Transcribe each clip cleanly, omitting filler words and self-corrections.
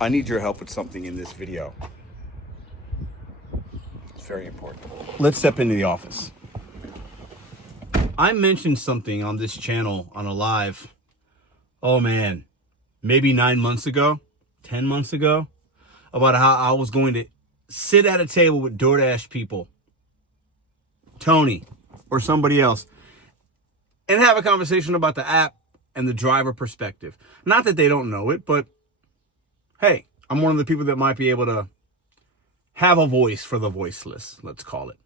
I need your help with something in this video. It's very important. Let's step into the office. I mentioned something on this channel on a live, oh man, maybe 9 months ago, 10 months ago, about how I was going to sit at a table with Doordash people, Tony or somebody else, and have a conversation about the app and the driver perspective. Not that they don't know it, but hey, I'm one of the people that might be able to have a voice for the voiceless, let's call it.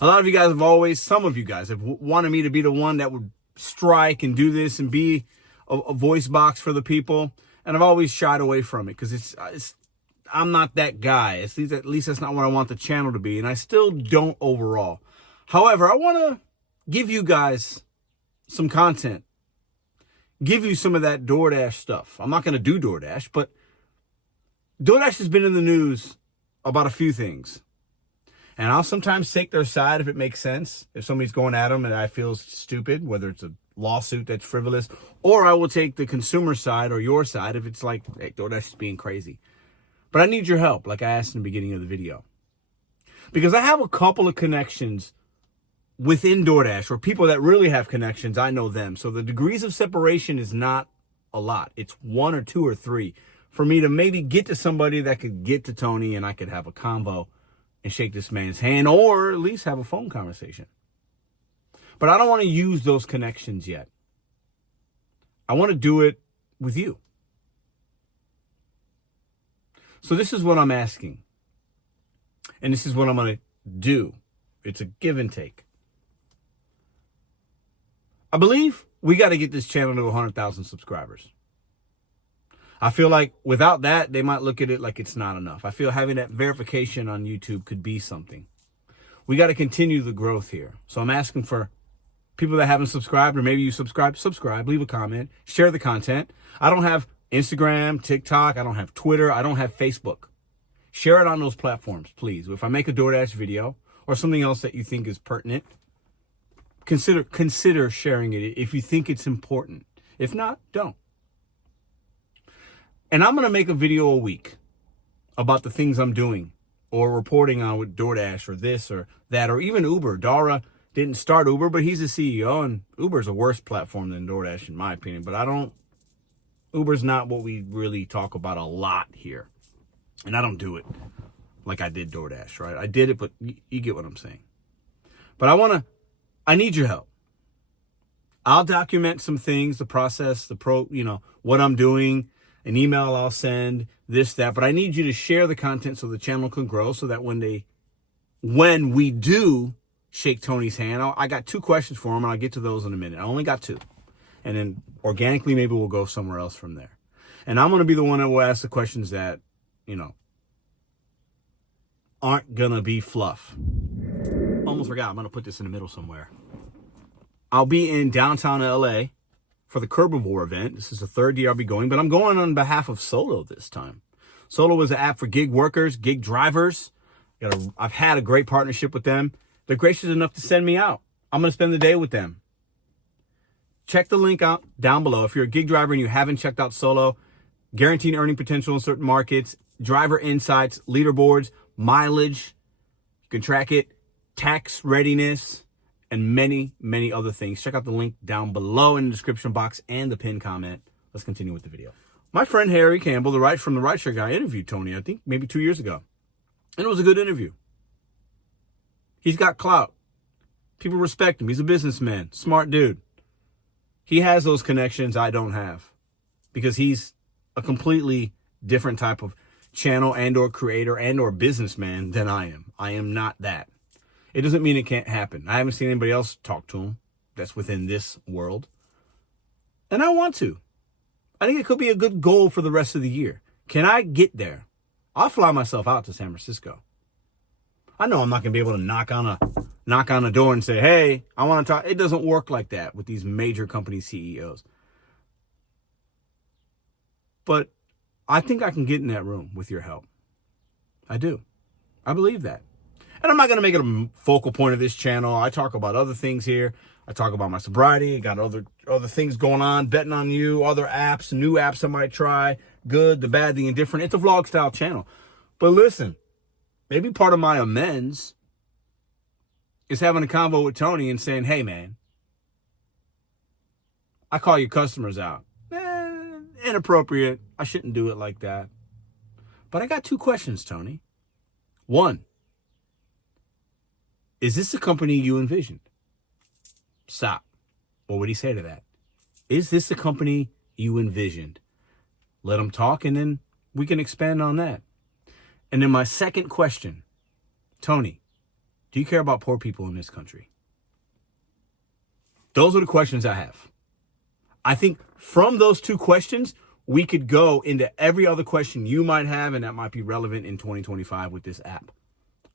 A lot of you guys have always, some of you guys have wanted me to be the one that would strike and do this and be a voice box for the people. And I've always shied away from it because I'm not that guy. At least that's not what I want the channel to be. And I still don't overall. However, I want to give you guys some content. Give you some of that Doordash stuff. I'm not going to do Doordash, but Doordash has been in the news about a few things. And I'll sometimes take their side if it makes sense. If somebody's going at them and I feel stupid, whether it's a lawsuit that's frivolous, or I will take the consumer side or your side if it's like, hey, Doordash is being crazy. But I need your help, like I asked in the beginning of the video. Because I have a couple of connections within Doordash, or people that really have connections, I know them. So the degrees of separation is not a lot. It's 1 or 2 or 3 for me to maybe get to somebody that could get to Tony and I could have a convo and shake this man's hand, or at least have a phone conversation. But I don't want to use those connections yet. I want to do it with you. So this is what I'm asking. And this is what I'm going to do. It's a give and take. I believe we got to get this channel to 100,000 subscribers. I feel like without that, they might look at it like it's not enough. I feel having that verification on YouTube could be something. We got to continue the growth here. So I'm asking for people that haven't subscribed, or maybe you subscribe, leave a comment, share the content. I don't have Instagram, TikTok. I don't have Twitter. I don't have Facebook. Share it on those platforms, please. If I make a Doordash video or something else that you think is pertinent, consider sharing it if you think it's important. If not, don't. And I'm going to make a video a week about the things I'm doing or reporting on with Doordash or this or that, or even Uber. Dara didn't start Uber, but he's the CEO, and Uber's a worse platform than Doordash in my opinion. But Uber's not what we really talk about a lot here. And I don't do it like I did Doordash, right? I did it, but you get what I'm saying. But I need your help. I'll document some things, the process, what I'm doing, an email I'll send, this, that. But I need you to share the content so the channel can grow, so that when we do shake Tony's hand, I got 2 questions for him, and I'll get to those in a minute. I only got 2. And then organically, maybe we'll go somewhere else from there. And I'm going to be the one that will ask the questions that, aren't going to be fluff. Almost forgot. I'm going to put this in the middle somewhere. I'll be in downtown LA for the Curbivore event. This is the 3rd year I'll be going, but I'm going on behalf of Solo this time. Solo is an app for gig workers, gig drivers. I've had a great partnership with them. They're gracious enough to send me out. I'm going to spend the day with them. Check the link out down below. If you're a gig driver and you haven't checked out Solo, guaranteed earning potential in certain markets, driver insights, leaderboards, mileage, you can track it, tax readiness, and many, many other things. Check out the link down below in the description box and the pinned comment. Let's continue with the video. My friend Harry Campbell, from the Rideshare Guy, interviewed Tony, I think maybe 2 years ago. And it was a good interview. He's got clout. People respect him. He's a businessman, smart dude. He has those connections I don't have, because he's a completely different type of channel and or creator and or businessman than I am. I am not that. It doesn't mean it can't happen. I haven't seen anybody else talk to him that's within this world. And I want to. I think it could be a good goal for the rest of the year. Can I get there? I'll fly myself out to San Francisco. I know I'm not going to be able to knock on a door and say, hey, I want to talk. It doesn't work like that with these major company CEOs. But I think I can get in that room with your help. I do. I believe that. And I'm not going to make it a focal point of this channel. I talk about other things here. I talk about my sobriety. I got other things going on, betting on you, other apps, new apps I might try, good, the bad, the indifferent. It's a vlog style channel. But listen, maybe part of my amends is having a convo with Tony and saying, hey, man, I call your customers out. Inappropriate. I shouldn't do it like that. But I got 2 questions, Tony. 1, is this the company you envisioned? Stop. What would he say to that? Is this the company you envisioned? Let him talk, and then we can expand on that. And then my second question, Tony, do you care about poor people in this country? Those are the questions I have. I think from those 2 questions, we could go into every other question you might have, and that might be relevant in 2025 with this app.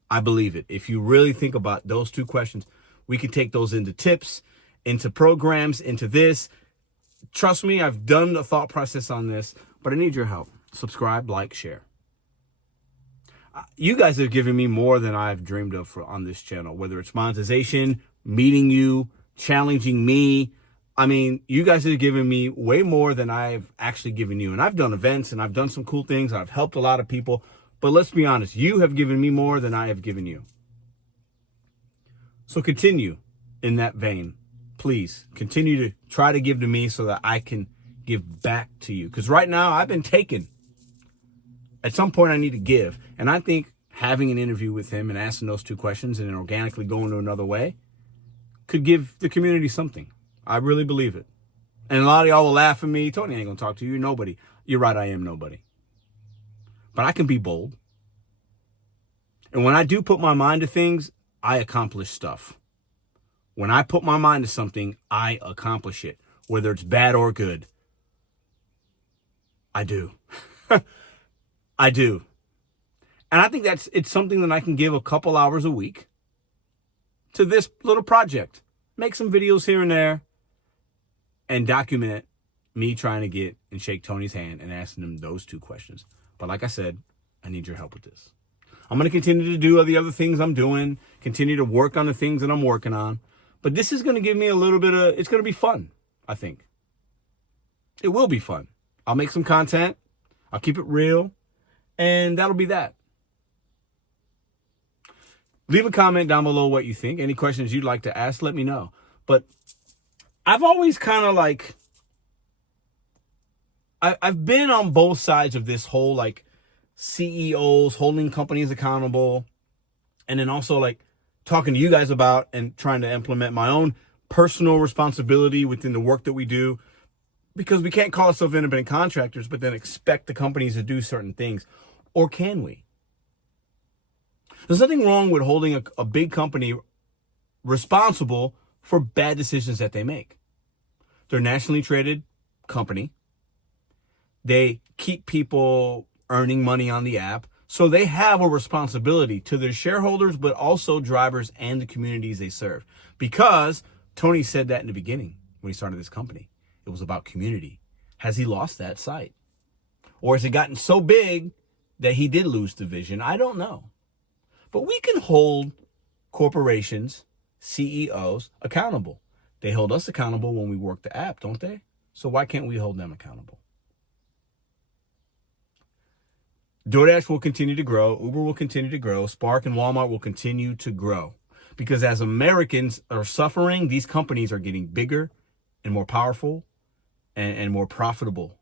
I believe it. If you really think about those 2 questions, we could take those into tips, into programs, into this. Trust me, I've done the thought process on this, but I need your help. Subscribe, like, share. You guys have given me more than I've dreamed of on this channel, whether it's monetization, meeting you, challenging me. I mean, you guys have given me way more than I've actually given you. And I've done events and I've done some cool things. I've helped a lot of people. But let's be honest, you have given me more than I have given you. So continue in that vein. Please continue to try to give to me so that I can give back to you. Because right now I've been taken. At some point I need to give. And I think having an interview with him and asking those 2 questions and then organically going to another way could give the community something. I really believe it. And a lot of y'all will laugh at me. Tony ain't going to talk to you. You're nobody. You're right, I am nobody. But I can be bold. And when I do put my mind to things, I accomplish stuff. When I put my mind to something, I accomplish it. Whether it's bad or good. I do. I do. And I think it's something that I can give a couple hours a week to this little project. Make some videos here and there and document me trying to get and shake Tony's hand and asking him those 2 questions. But like I said, I need your help with this. I'm going to continue to do the other things I'm doing, continue to work on the things that I'm working on. But this is going to give me a little bit of, it's going to be fun, I think. It will be fun. I'll make some content. I'll keep it real. And that'll be that. Leave a comment down below what you think. Any questions you'd like to ask, let me know. But I've always kind of like, I've been on both sides of this whole like CEOs holding companies accountable. And then also like talking to you guys about and trying to implement my own personal responsibility within the work that we do. Because we can't call ourselves independent contractors, but then expect the companies to do certain things. Or can we? There's nothing wrong with holding a big company responsible for bad decisions that they make. They're a nationally traded company. They keep people earning money on the app. So they have a responsibility to their shareholders, but also drivers and the communities they serve. Because Tony said that in the beginning when he started this company. It was about community. Has he lost that sight? Or has it gotten so big that he did lose the vision? I don't know. But we can hold corporations, CEOs, accountable. They hold us accountable when we work the app, don't they? So why can't we hold them accountable? Doordash will continue to grow. Uber will continue to grow. Spark and Walmart will continue to grow. Because as Americans are suffering, these companies are getting bigger and more powerful and more profitable.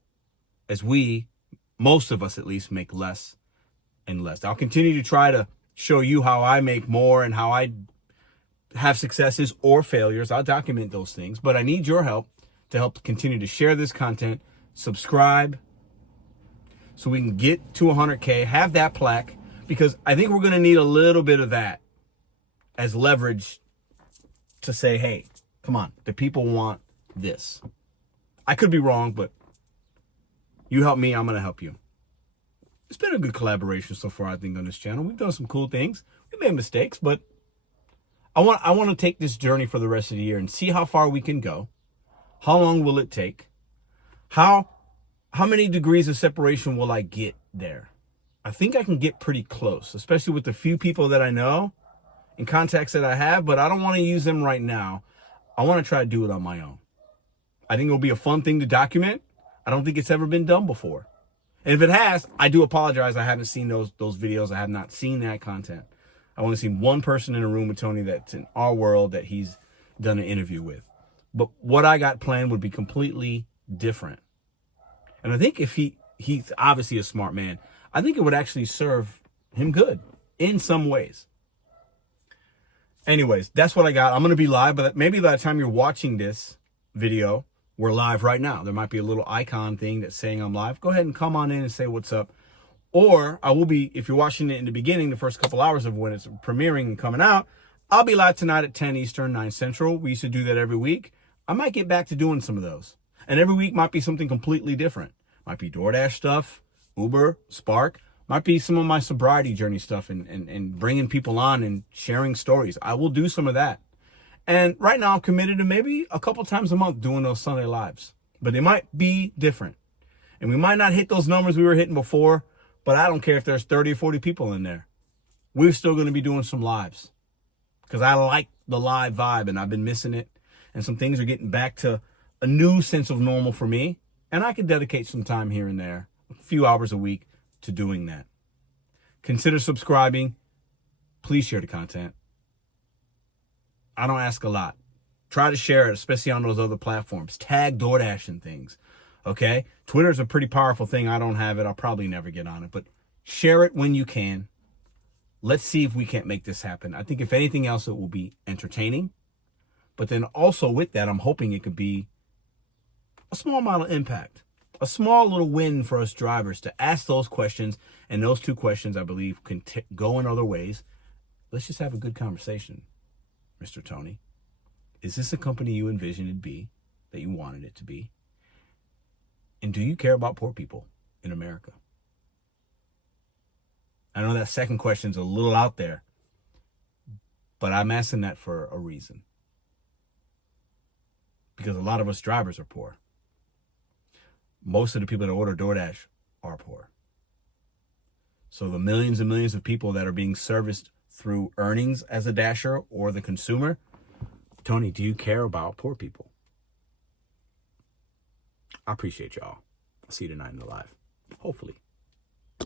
As we, most of us at least, make less and less. I'll continue to try to show you how I make more and how I have successes or failures. I'll document those things. But I need your help to help continue to share this content. Subscribe. So we can get to 100K, have that plaque, because I think we're going to need a little bit of that as leverage to say, hey, come on, the people want this. I could be wrong, but you help me, I'm going to help you. It's been a good collaboration so far, I think, on this channel. We've done some cool things. We made mistakes, but I want to take this journey for the rest of the year and see how far we can go. How long will it take? How many degrees of separation will I get there? I think I can get pretty close, especially with the few people that I know and contacts that I have, but I don't want to use them right now. I want to try to do it on my own. I think it'll be a fun thing to document. I don't think it's ever been done before. And if it has, I do apologize. I haven't seen those videos. I have not seen that content. I only seen one person in a room with Tony that's in our world that he's done an interview with. But what I got planned would be completely different. And I think if he's obviously a smart man, I think it would actually serve him good in some ways. Anyways, that's what I got. I'm going to be live, but maybe by the time you're watching this video, we're live right now. There might be a little icon thing that's saying I'm live. Go ahead and come on in and say what's up. Or I will be, if you're watching it in the beginning, the first couple hours of when it's premiering and coming out, I'll be live tonight at 10 Eastern, 9 Central. We used to do that every week. I might get back to doing some of those. And every week might be something completely different. Might be Doordash stuff, Uber, Spark. Might be some of my sobriety journey stuff and bringing people on and sharing stories. I will do some of that. And right now I'm committed to maybe a couple times a month doing those Sunday lives. But it might be different. And we might not hit those numbers we were hitting before, but I don't care if there's 30 or 40 people in there. We're still going to be doing some lives because I like the live vibe and I've been missing it. And some things are getting back to a new sense of normal for me. And I can dedicate some time here and there, a few hours a week, to doing that. Consider subscribing. Please share the content. I don't ask a lot. Try to share it, especially on those other platforms. Tag Doordash and things. Okay? Twitter is a pretty powerful thing. I don't have it. I'll probably never get on it. But share it when you can. Let's see if we can't make this happen. I think if anything else, it will be entertaining. But then also with that, I'm hoping it could be a small amount of impact. A small little win for us drivers to ask those questions. And those two questions, I believe, can go in other ways. Let's just have a good conversation, Mr. Tony. Is this a company you envisioned it be, that you wanted it to be? And do you care about poor people in America? I know that second question's a little out there, but I'm asking that for a reason. Because a lot of us drivers are poor. Most of the people that order DoorDash are poor. So the millions and millions of people that are being serviced through earnings as a dasher or the consumer, Tony, do you care about poor people? I appreciate y'all. I'll see you tonight in the live. Hopefully.